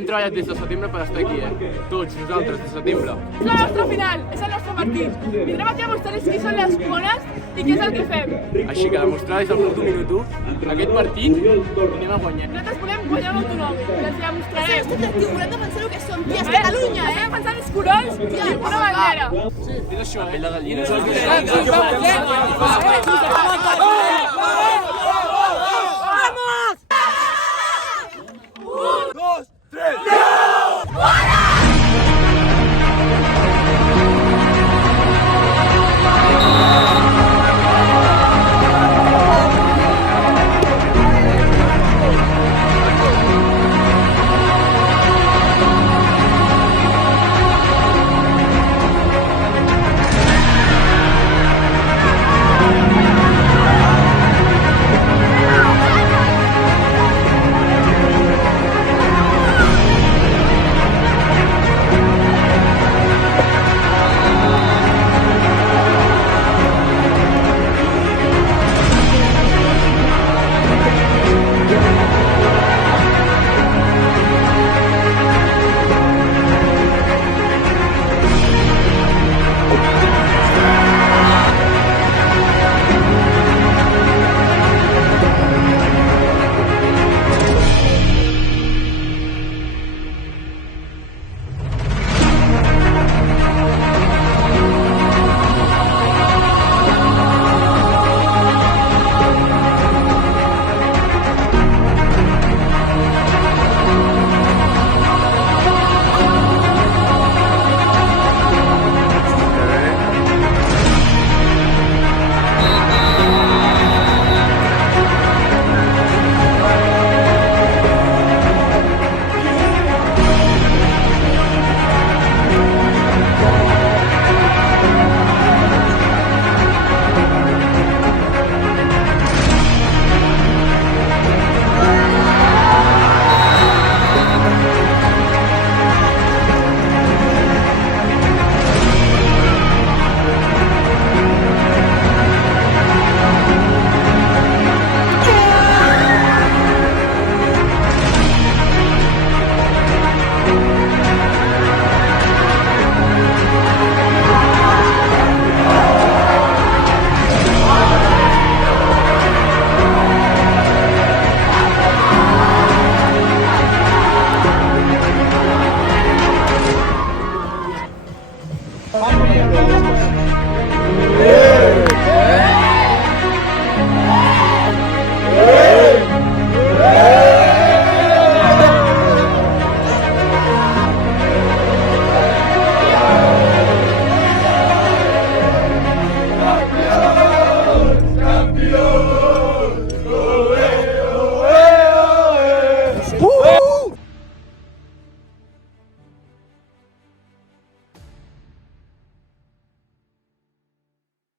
Hem treballat des de setembre per estar aquí, Tots, nosaltres, des de setembre. És la nostra final, és el nostre partit. Vindrem aquí a mostrar-los qui són les bones i què és el que fem. Així que demostrar des del minut 1 aquest partit i anem a guanyar. Nosaltres volem guanyar l'autonòmic, els hi demostrarem. És objectiu, volem defensar el que som, tia, és Catalunya, Estem defensant els colors i una bandera. És això, la gallina.